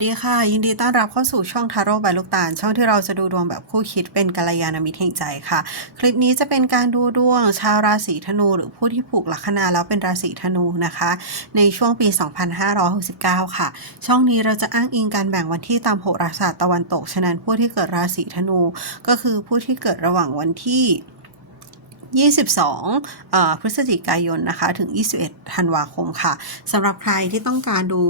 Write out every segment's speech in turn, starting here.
สวัสดีค่ะ ยินดีต้อนรับเข้าสู่ช่องทาโร่ใบลูกตาล ช่องที่เราจะดูดวงแบบคู่คิดเป็นกัลยาณมิตรแห่งใจค่ะ คลิปนี้จะเป็นการดูดวงชาวราศีธนู หรือผู้ที่ผูกลัคนาแล้วเป็นราศีธนูนะคะ ในช่วงปี 2569 ค่ะ ช่องนี้เราจะอ้างอิงการแบ่งวันที่ตามโหราศาสตร์ตะวันตก ฉะนั้นผู้ที่เกิดราศีธนู ก็คือผู้ที่เกิดระหว่างวันที่ 22เอ่อพฤศจิกายนนะคะถึง 21 ธันวาคมค่ะสำหรับใครที่ต้องการดู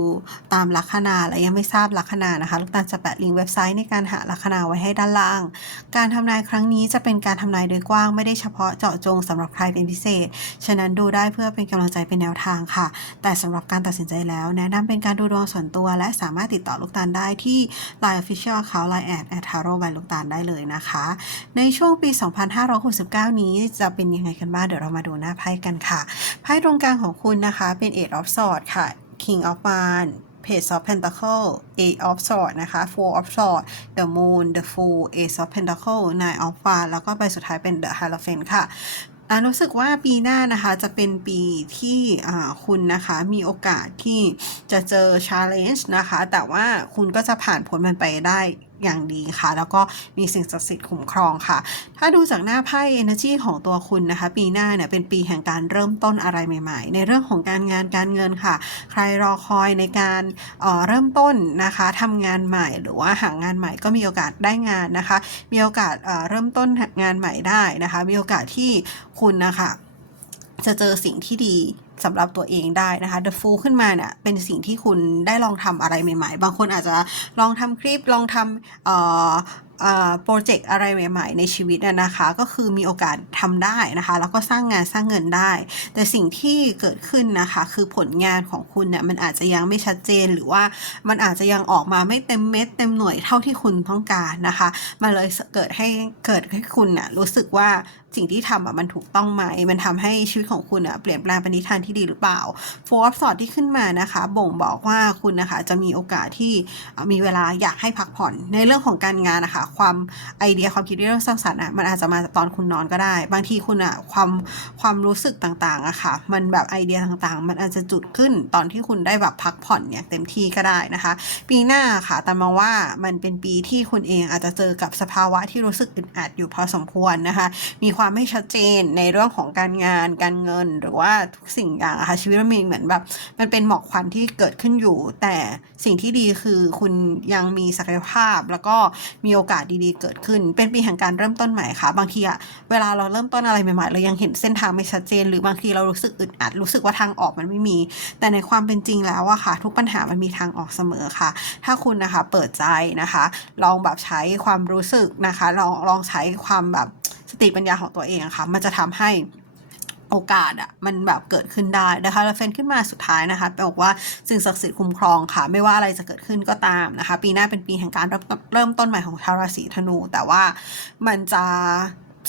ตามลัคนาและยังไม่ทราบลัคนานะคะลูกตาลจะแปะลิงก์เว็บไซต์ในการหาลัคนาไว้ให้ด้านล่าง การทำนายครั้งนี้จะเป็นการทำนายโดยกว้างไม่ได้เฉพาะเจาะจงสำหรับใครเป็นพิเศษ ฉะนั้นดูได้เพื่อเป็นกำลังใจเป็นแนวทางค่ะ แต่สำหรับการตัดสินใจแล้ว แนะนำเป็นการดูดวงส่วนตัว และสามารถติดต่อลูกตาลได้ที่ Line Official Account Line แอดแอดทาโร่ใบลูกตาลได้เลยนะคะ ในช่วงปี 2569 นี้จะเป็นยังไงกันบ้างเดี๋ยวเรามาดูหน้าไพ่กันค่ะ ไพ่ตรงกลางของคุณนะคะเป็น Eight of Swords ค่ะ King of Wands Page of Pentacle Eight of Swords นะคะ Four of Swords The Moon The Fool Ace of Pentacle Nine of Wands แล้วก็ใบสุดท้ายเป็น The Hierophant ค่ะอ่ารู้สึกว่าปีหน้านะคะจะเป็นปีที่คุณนะคะมีโอกาสที่จะเจอ challenge นะคะ แต่ว่าคุณก็จะผ่านพ้นมันไปได้ อย่างดีค่ะ แล้วก็มีสิ่งศักดิ์สิทธิ์คุ้มครองค่ะ ถ้าดูจากหน้าไพ่ energy ของตัวคุณนะคะ ปีหน้าเนี่ยเป็นปีแห่งการเริ่มต้นอะไรใหม่ ๆ ในเรื่องของการงานการเงินค่ะ ใครรอคอยในการเออเริ่มต้นนะคะทำงานใหม่หรือว่าหางานใหม่ก็มีโอกาสได้งานนะคะ มีโอกาสเออเริ่มต้นงานใหม่ได้นะคะ มีโอกาสที่คุณนะคะจะเจอสิ่งที่ดี สำหรับตัวเองได้นะคะ The Fool ขึ้นมาเนี่ยเป็นสิ่งที่คุณได้ลองทำอะไรใหม่ๆ บางคนอาจจะลองทำคลิปลองทำเอ่อโปรเจกต์อะไรใหม่ ๆ ในชีวิตน่ะนะคะ ก็คือมีโอกาสทำได้นะคะ แล้วก็สร้างงานสร้างเงินได้ แต่สิ่งที่เกิดขึ้นนะคะ คือผลงานของคุณเนี่ยมันอาจจะยังไม่ชัดเจนหรือว่ามันอาจจะยังออกมาไม่เต็มเม็ดเต็มหน่วยเท่าที่คุณต้องการนะคะมันเลยเกิดให้เกิดให้คุณน่ะรู้สึกว่าสิ่งที่ทำอะมันถูกต้องไหม มันทำให้ชีวิตของคุณอะเปลี่ยนแปลงเป็นนิทานที่ดีหรือเปล่าโฟร์สอดที่ขึ้นมานะคะ บ่งบอกว่าคุณนะคะจะมีโอกาสที่มีเวลาอยากให้พักผ่อน ในเรื่องของการงานนะคะ ความไอเดียความคิดเรื่องสร้างสรรค์อะมันอาจจะมาตอนคุณนอนก็ได้ บางทีคุณอะความความรู้สึกต่างๆอะค่ะ มันแบบไอเดียต่างๆ มันอาจจะจุดขึ้นตอนที่คุณได้แบบพักผ่อนเนี่ยเต็มที่ก็ได้นะคะ ปีหน้าค่ะแต่มาว่ามันเป็นปีที่คุณเองอาจจะเจอกับสภาวะที่รู้สึกอึดอัดอยู่พอสมควรนะคะ มีความไม่ชัดเจนในเรื่องของการงานการเงินหรือว่าทุกสิ่งอย่างอะค่ะชีวิตมันมีเหมือนแบบ มันเป็นหมอกควันที่เกิดขึ้นอยู่ แต่สิ่งที่ดีคือคุณยังมีศักยภาพ แล้วก็มีโอกาสดีๆ เกิดขึ้น เป็นปีแห่งการเริ่มต้นใหม่ค่ะ บางทีอะเวลาเราเริ่มต้นอะไรใหม่ๆเรายังเห็นเส้นทางไม่ชัดเจน หรือบางทีเรารู้สึกอึดอัดรู้สึกว่าทางออกมันไม่มี แต่ในความเป็นจริงแล้วอะค่ะ ทุกปัญหามันมีทางออกเสมอค่ะ ถ้าคุณนะคะเปิดใจนะคะ ลองแบบใช้ความรู้สึกนะคะ ลองลองใช้ความแบบ สติปัญญาของตัวเองอะค่ะมันจะทำให้โอกาสอะมันแบบเกิดขึ้นได้นะคะแล้วเฟนขึ้นมาสุดท้ายนะคะบอกว่าสิ่งศักดิ์สิทธิ์คุ้มครองค่ะ ไม่ว่าอะไรจะเกิดขึ้นก็ตามนะคะ ปีหน้าเป็นปีแห่งการเริ่มต้นใหม่ของชาวราศีธนู แต่ว่ามันจะ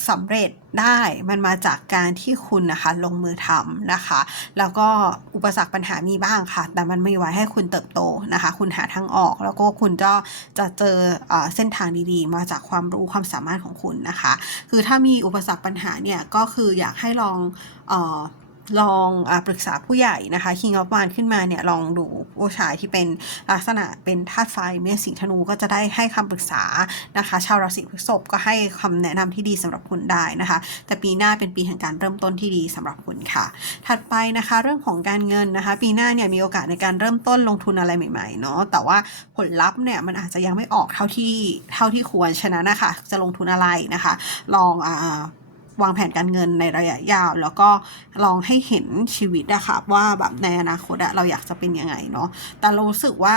สำเร็จได้มันมาจากการที่คุณนะคะลงมือทำนะคะ แล้วก็อุปสรรคปัญหามีบ้างค่ะ แต่มันไม่ไว้ให้คุณเติบโตนะคะ คุณหาทางออก แล้วก็คุณก็จะเจอเอเส้นทางดีๆ มาจากความรู้ความสามารถของคุณนะคะ คือถ้ามีอุปสรรคปัญหาเนี่ยก็คืออยากให้ลองอ ลองอปรึกษาผู้ใหญ่นะคะ King of Wands ขึ้นมาเนี่ยลองดูผู้ชายที่เป็นลักษณะเป็นธาตุไฟเมษสิงห์ธนูก็จะได้ให้คำปรึกษานะคะ ชาวราศีพฤษภก็ให้คำแนะนำที่ดีสำหรับคุณได้นะคะ แต่ปีหน้าเป็นปีแห่งการเริ่มต้นที่ดีสำหรับคุณค่ะ ถัดไปนะคะเรื่องของการเงินนะคะ ปีหน้าเนี่ยมีโอกาสในการเริ่มต้นลงทุนอะไรใหม่ๆเนาะแต่ว่าผลลัพธ์เนี่ยมันอาจจะยังไม่ออกเท่าที่เท่าที่ควรฉะนั้นนะคะจะลงทุนอะไรนะคะ ลองอ่า วางแผนการเงินในระยะยาว แล้วก็ลองให้เห็นชีวิตอะค่ะว่าแบบในอนาคตอะเราอยากจะเป็นยังไงเนาะแต่เรารู้สึกว่า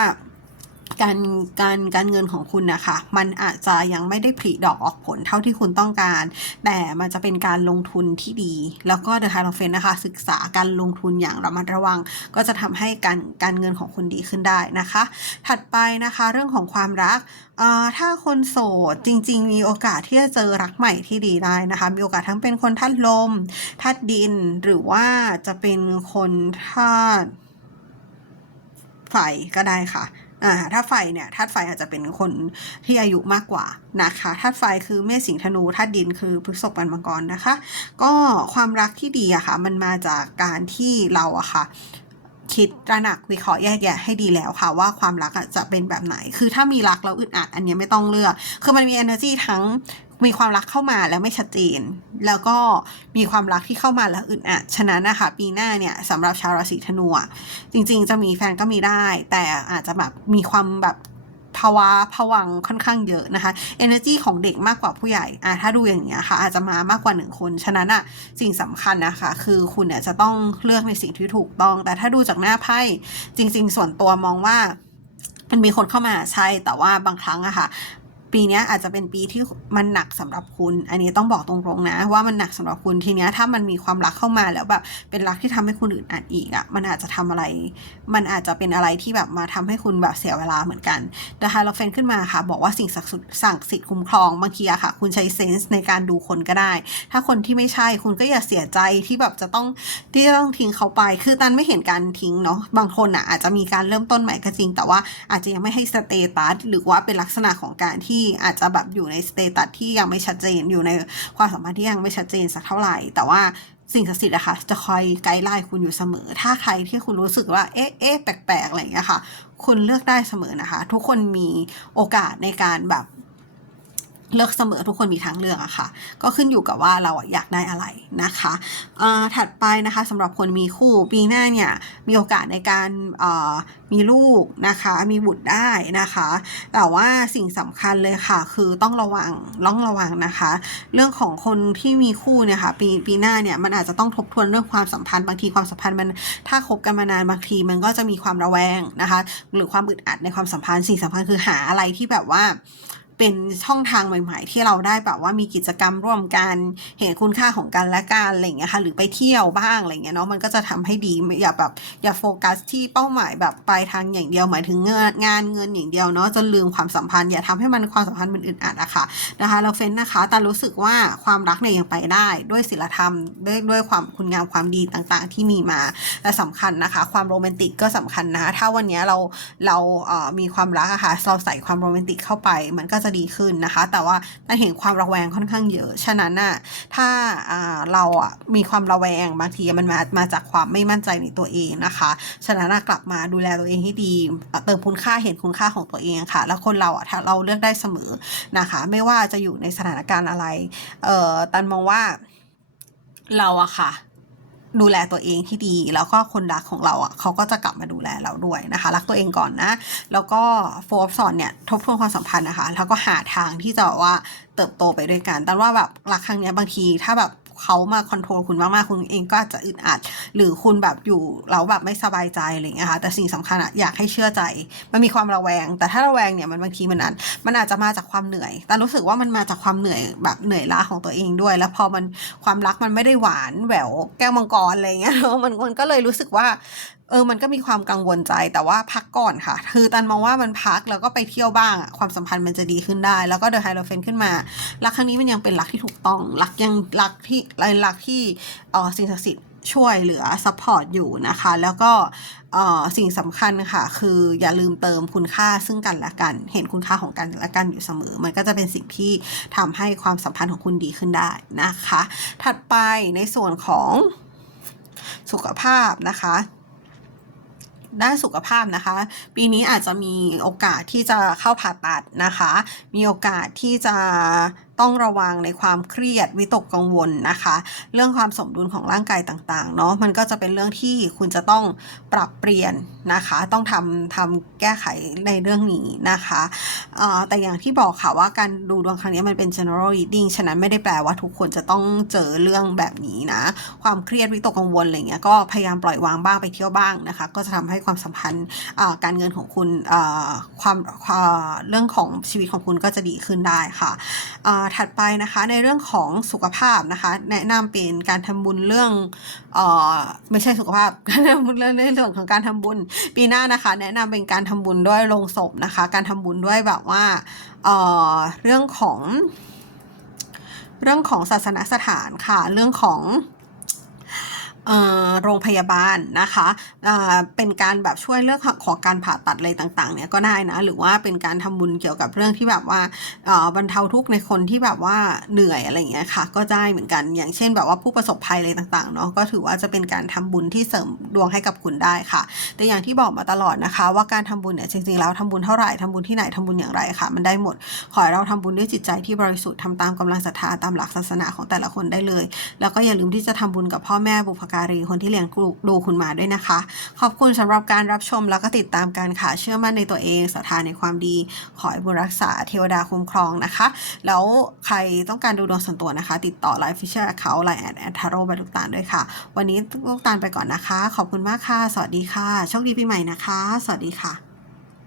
การการการเงินของคุณนะคะ มันอาจจะยังไม่ได้ผลิดอกออกผลเท่าที่คุณต้องการ แต่มันจะเป็นการลงทุนที่ดี แล้วก็ The h i e r o p h a n t นะคะ ศึกษาการลงทุนอย่างระมัดระวัง ก็จะทำให้การการเงินของคุณดีขึ้นได้นะคะ ถัดไปนะคะเรื่องของความรักถ้าคนโสดจริง ๆ มีโอกาสที่จะเจอรักใหม่ที่ดีได้นะคะ มีโอกาสทั้งเป็นคนธาตุลมธาตุดินหรือว่าจะเป็นคนธาตุไฟก็ได้ค่ะ อ่าถ้าไฟเนี่ยธาตุไฟอาจจะเป็นคนที่อายุมากกว่านะคะธาตุไฟคือเมษสิงธนูธาตุดินคือพฤษภกันมังกรนะคะ ก็ความรักที่ดีอะค่ะ มันมาจากการที่เราอะค่ะคิดตระหนักวิเคราะห์แยกแยะให้ดีแล้วค่ะ ว่าความรักอะจะเป็นแบบไหน คือถ้ามีรักแล้วอึดอัดอันเนี้ยไม่ต้องเลือก คือมันมี energy ทั้ง มีความรักเข้ามาแล้วไม่ชัดเจน แล้วก็มีความรักที่เข้ามาแล้วอึดอัดฉะนั้นนะคะปีหน้าเนี่ยสำหรับชาวราศีธนูจริง ๆ จะมีแฟนก็มีได้ แต่อาจจะแบบมีความแบบภาวะผวังค่อนข้างเยอะนะคะ energy ของเด็กมากกว่าผู้ใหญ่อะถ้าดูอย่างเงี้ยค่ะ อาจจะมามากกว่าหนึ่งคน ฉะนั้นอะสิ่งสำคัญนะคะ คือคุณเนี่ยจะต้องเลือกในสิ่งที่ถูกต้อง แต่ถ้าดูจากหน้าไพ่จริง ๆ ส่วนตัวมองว่ามันมีคนเข้ามาใช่แต่ว่าบางครั้งอะค่ะ ปีนี้อาจจะเป็นปีที่มันหนักสำหรับคุณ อันนี้ต้องบอกตรงๆนะ ว่ามันหนักสำหรับคุณทีเนี้ยถ้ามันมีความรักเข้ามาแล้วแบบเป็นรักที่ทำให้คุณอึดอัดอีกอะมันอาจจะทำอะไร มันอาจจะเป็นอะไรที่แบบมาทำให้คุณแบบเสียเวลาเหมือนกันแต่ฮาโลเฟนขึ้นมาค่ะ บอกว่าสิ่งศักดิ์สิทธิ์สั่งสิทธิ์คุ้มครองบางทีอะค่ะ คุณใช้เซนส์ในการดูคนก็ได้ ถ้าคนที่ไม่ใช่คุณก็อย่าเสียใจที่แบบจะต้องที่จะต้องทิ้งเขาไป คือตันไม่เห็นการทิ้งเนาะบางคนอะอาจจะมีการเริ่มต้นใหม่ก็จริง แต่ว่าอาจจะยังไม่ให้สเตตัสหรือว่าเป็นลักษณะของการที่อาจจะแบบอยู่ในสเตตัสที่ยังไม่ชัดเจนอยู่ในความสัมพันธ์ที่ยังไม่ชัดเจนสักเท่าไหร่ แต่ว่าสิ่งศักดิ์สิทธิ์อะค่ะจะคอยไกด์ไลน์คุณอยู่เสมอ ถ้าใครที่คุณรู้สึกว่าเอ๊ะเอ๊ะแปลกๆอะไรอย่างเงี้ยค่ะ คุณเลือกได้เสมอนะคะ ทุกคนมีโอกาสในการแบบ เลือกเสมอทุกคนมีทางเลือกอะค่ะ ก็ขึ้นอยู่กับว่าเราอยากได้อะไรนะคะถัดไปนะคะสำหรับคนมีคู่ปีหน้าเนี่ยมีโอกาสในการมีลูกนะคะ มีบุตรได้นะคะ แต่ว่าสิ่งสำคัญเลยค่ะ คือต้องระวังต้องระวังนะคะ เรื่องของคนที่มีคู่เนี่ยค่ะปีปีหน้าเนี่ยมันอาจจะต้องทบทวนเรื่องความสัมพันธ์บางทีความสัมพันธ์มันถ้าคบกันมานานบางทีมันก็จะมีความระแวงนะคะ หรือความอึดอัดในความสัมพันธ์สิ่งสำคัญคือหาอะไรที่แบบว่า เป็นช่องทางใหม่ ๆ ที่เราได้แบบว่ามีกิจกรรมร่วมกัน เห็นคุณค่าของกันและกันอะไรอย่างเงี้ยค่ะ หรือไปเที่ยวบ้างอะไรเงี้ยเนาะ มันก็จะทำให้ดี อย่าแบบอย่าโฟกัสที่เป้าหมายแบบปลายทางอย่างเดียว หมายถึงเงินงานเงินอย่างเดียวเนาะ จนลืมความสัมพันธ์ อย่าทำให้มันความสัมพันธ์มันอึดอัดอะค่ะนะคะ เราเฟ้นนะคะ แต่รู้สึกว่าความรักเนี่ยยังไปได้ด้วยศีลธรรมด้วยด้วยความคุณงามความดีต่างๆ ที่มีมา และสำคัญนะคะ ความโรแมนติกก็สำคัญนะ ถ้าวันเนี้ยเราเราเอ่อมีความรักอะค่ะ เราใส่ความโรแมนติกเข้าไป มันก็จะดีขึ้นนะคะ แต่ว่าถ้าเห็นความระแวงค่อนข้างเยอะ ฉะนั้นน่ะถ้าอ่าเราอะมีความระแวงบางทีมันมามาจากความไม่มั่นใจในตัวเองนะคะ ฉะนั้นกลับมาดูแลตัวเองให้ดีเอ่อเติมคุณค่าเห็นคุณค่าของตัวเองค่ะ แล้วคนเราอะถ้าเราเลือกได้เสมอนะคะ ไม่ว่าจะอยู่ในสถานการณ์อะไร เอ่อตันมองว่าเราอะค่ะ ดูแลตัวเองที่ดี แล้วก็คนรักของเราอะเขาก็จะกลับมาดูแลเราด้วยนะคะ รักตัวเองก่อนนะ แล้วก็โฟร์สอนเนี่ยทบทวนความสัมพันธ์นะคะ แล้วก็หาทางที่จะว่าเติบโตไปด้วยกัน แต่ว่าแบบรักครั้งนี้บางทีถ้าแบบ เขามาคอนโทรลคุณมากๆคุณเองก็อาจจะอึดอัด หรือคุณแบบอยู่เราแบบไม่สบายใจอะไรเงี้ยค่ะแต่สิ่งสำคัญอะอยากให้เชื่อใจ มันมีความระแวง แต่ถ้าระแวงเนี่ยมันบางทีมันนั้นมันอาจจะมาจากความเหนื่อย แต่รู้สึกว่ามันมาจากความเหนื่อยแบบเหนื่อยล้าของตัวเองด้วย แล้วพอมันความรักมันไม่ได้หวานแหววแก้วมังกรอะไรเงี้ยมันมันก็เลยรู้สึกว่า เออมันก็มีความกังวลใจแต่ว่าพักก่อนค่ะ คือตันมองว่ามันพักแล้วก็ไปเที่ยวบ้างอะความสัมพันธ์มันจะดีขึ้นได้ แล้วก็เดอะไฮโลเฟนขึ้นมา รักครั้งนี้มันยังเป็นรักที่ถูกต้อง รักยังรักที่รักที่เออสิ่งศักดิ์สิทธิ์ช่วยเหลือซัพพอร์ตอยู่นะคะ แล้วก็เออสิ่งสำคัญค่ะ คืออย่าลืมเติมคุณค่าซึ่งกันและกัน เห็นคุณค่าของกันและกันอยู่เสมอ มันก็จะเป็นสิ่งที่ทำให้ความสัมพันธ์ของคุณดีขึ้นได้นะคะ ถัดไปในส่วนของสุขภาพนะคะ ด้านสุขภาพนะคะ ปีนี้อาจจะมีโอกาสที่จะเข้าผ่าตัดนะคะ มีโอกาสที่จะต้องระวังในความเครียดวิตกกังวลนะคะ เรื่องความสมดุลของร่างกายต่างๆเนาะมันก็จะเป็นเรื่องที่คุณจะต้องปรับเปลี่ยนนะคะ ต้องทำทำแก้ไขในเรื่องนี้นะคะแต่อย่างที่บอกค่ะว่าการดูดวงครั้งนี้มันเป็น general reading ฉะนั้นไม่ได้แปลว่าทุกคนจะต้องเจอเรื่องแบบนี้นะ ความเครียดวิตกกังวลอะไรเงี้ยก็พยายามปล่อยวางบ้างไปเที่ยวบ้างนะคะ ก็จะทำให้ความสัมพันธ์การเงินของคุณความวามเรื่องของชีวิตของคุณก็จะดีขึ้นได้ค่ะถัดไปนะคะในเรื่องของสุขภาพนะคะ แนะนำเป็นการทำบุญเรื่องเอ่อไม่ใช่สุขภาพการทำบุญเรื่องในเรื่องของการทำบุญ ปีหน้านะคะ แนะนำเป็นการทำบุญด้วยโลงศพนะคะ การทำบุญด้วยแบบว่าเอ่อเรื่องของ เรื่องของศาสนสถานค่ะ เรื่องของ โรงพยาบาลนะคะเป็นการแบบช่วยเรื่องของการผ่าตัดอะไรต่างๆเนี่ยก็ได้นะ หรือว่าเป็นการทำบุญเกี่ยวกับเรื่องที่แบบว่าบรรเทาทุกข์ในคนที่แบบว่าเหนื่อยอะไรอย่างเงี้ยค่ะ ก็ได้เหมือนกัน อย่างเช่นแบบว่าผู้ประสบภัยอะไรต่างๆเนาะ ก็ถือว่าจะเป็นการทำบุญที่เสริมดวงให้กับคุณได้ค่ะ แต่อย่างที่บอกมาตลอดนะคะ ว่าการทำบุญเนี่ยจริงๆแล้วทำบุญเท่าไหร่ทำบุญที่ไหนทำบุญอย่างไรค่ะ มันได้หมด ขอให้เราทำบุญด้วยจิตใจที่บริสุทธิ์ทำตามกำลังศรัทธาตามหลักศาสนาของแต่ละคนได้เลย แล้วก็อย่าลืมที่จะทำบุญกับพ่อแม่บุพการีคนที่เลี้ยงดูคุณมาด้วยนะคะ ขอบคุณสำหรับการรับชมแล้วก็ติดตามการค่ะ เชื่อมั่นในตัวเองศรัทธาในความดี ขอให้บุรักษาเทวดาคุ้มครองนะคะ แล้วใครต้องการดูดวงส่วนตัวนะคะ ติดต่อไลฟ์ฟิชเชอร์เขาไลน์แอดแอดทาโร่บลูกตาลด้วยค่ะ วันนี้ลูกตาลไปก่อนนะคะ ขอบคุณมากค่ะ สวัสดีค่ะ โชคดีปีใหม่นะคะ สวัสดีค่ะ